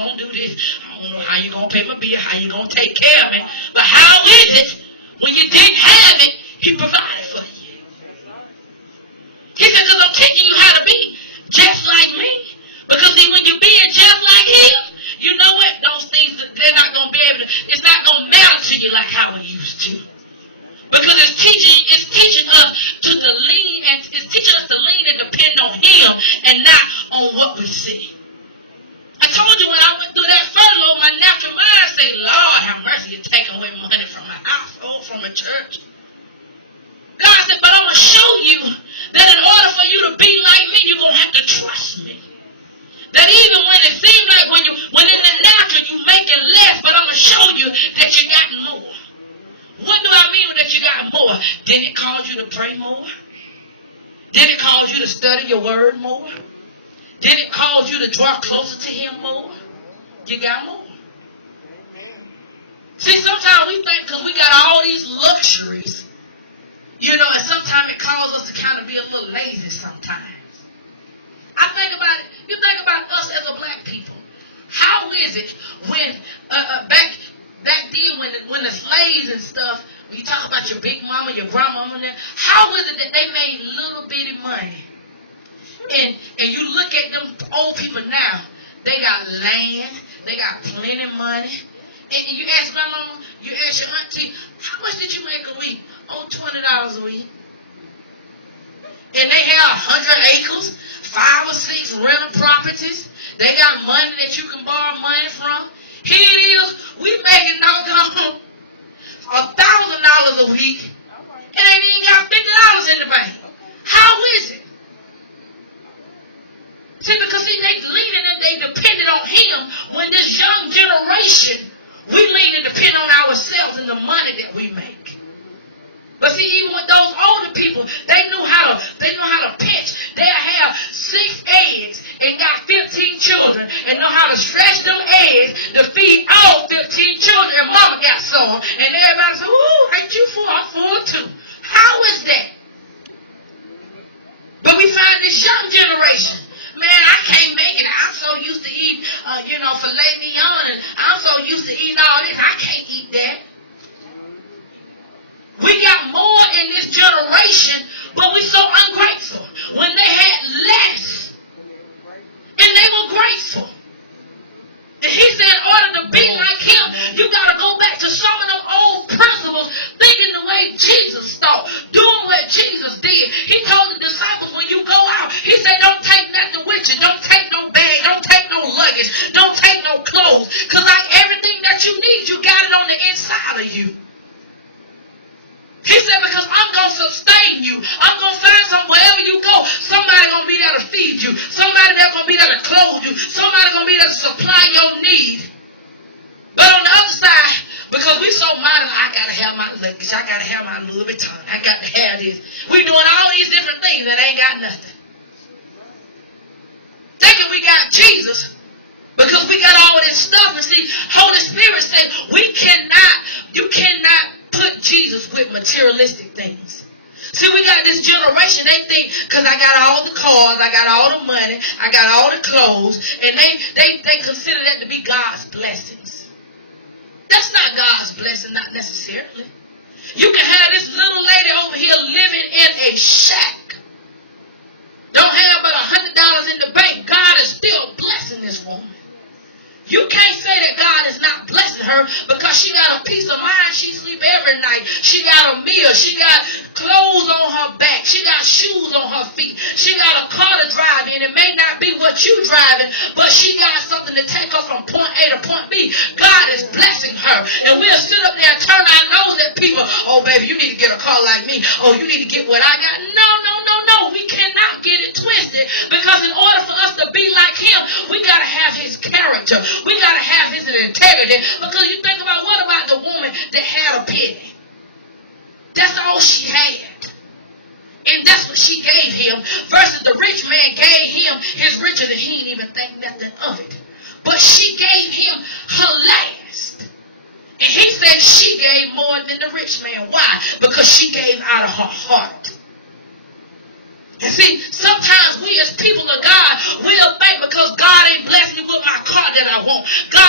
going to do this. I don't know how you going to pay my bill, how you going to take care of me. But how is it when you didn't have it, he provided for you? He said, because I'm teaching you how to be just like me. Because see, when you're being just like him, you know what? Those things, they're not going to be able to, it's not going to matter to you like how it used to. Because it's teaching us to lean, and it's teaching us to lean and depend on him and not on what we see. I told you when I went through that furlough, my natural mind said, Lord, have mercy, you're taking away money from my household, from a church. God said, but I'm going to show you that in order for you to be like me, you're going to have to trust me. That even when it seems like when in the natural you're making less, but I'm going to show you that you got more. What do I mean that you got more? Did it cause you to pray more? Did it cause you to study your word more? Did it cause you to draw closer to him more? You got more. See, sometimes we think because we got all these luxuries, you know, and sometimes it causes us to kind of be a little lazy sometimes. I think about it. You think about us as a black people. How is it when back then when the slaves and stuff, when you talk about your big mama, your grandmama, and them, how is it that they made little bitty money? And you look at them old people now, they got land, they got plenty of money. And you ask grandmama, you ask your auntie, how much did you make a week? Oh, $20 a week. And they have 100 acres, 5 or 6 rental properties. They got money that you can borrow money from. Here it is, we making $1,000 a week, and they ain't got $50 in the bank. How is it? See, because they leaning and they depended on him. When this young generation, we lean and depend on ourselves and the money that we make. But see, even with those older people, they knew how to pitch. They'll have 6 eggs and got 15 children and know how to stretch them eggs to feed all 15 children. And mama got some. And everybody said, ooh, ain't you full? I'm full too. How is that? But we find this young generation. Man, I can't make it. I'm so used to eating, filet mignon. And I'm so used to eating all this. I can't eat that. We got more in this generation, but we so ungrateful. When they had less, and they were grateful. And he said, in order to be like him, you got to go back to some of them old principles, thinking the way Jesus thought, doing what Jesus did. He told the disciples, when you go out, he said, don't take nothing with you. Don't take no bag. Don't take no luggage. Don't take no clothes. Because like everything that you need, you got it on the inside of you. He said, because I'm going to sustain you. I'm going to find wherever you go, somebody going to be there to feed you. Somebody that's going to be there to clothe you. Somebody going to be there to supply your need. But on the other side, because we so modern, I got to have my luggage. I got to have my Louis Vuitton. I got to have this. We doing all these different things that ain't got nothing. Thinking we got Jesus because we got all this stuff. And see, Holy Spirit said, you cannot put Jesus with materialistic things. See, we got this generation, they think, because I got all the cars, I got all the money, I got all the clothes, and they consider that to be God's blessings. That's not God's blessing, not necessarily. You can have this little lady over here living in a shack. Don't have but $100 in the bank. God is still blessing this woman. You can't say that God is not blessing her because she got a peace of mind. She sleep every night. She got a meal. She got clothes on her back. She got shoes on her feet. She got a car to drive in. It may not be what you driving, but she got something to take her from point A to point B. God is blessing her. And we'll sit up there and turn our nose at people. Oh, baby, you need to get a car like me. Oh, you need to get what I got. No. We cannot get it twisted because in order for us to be like him, we got to have his character. We got to have his integrity because you think about what about the woman that had a penny? That's all she had. And that's what she gave him versus the rich man gave him his riches and he didn't even think nothing of it. But she gave him her last. And he said she gave more than the rich man. Why? Because she gave out of her heart. And see, sometimes we as people of God, we'll think because God ain't blessing me with my car that I want. God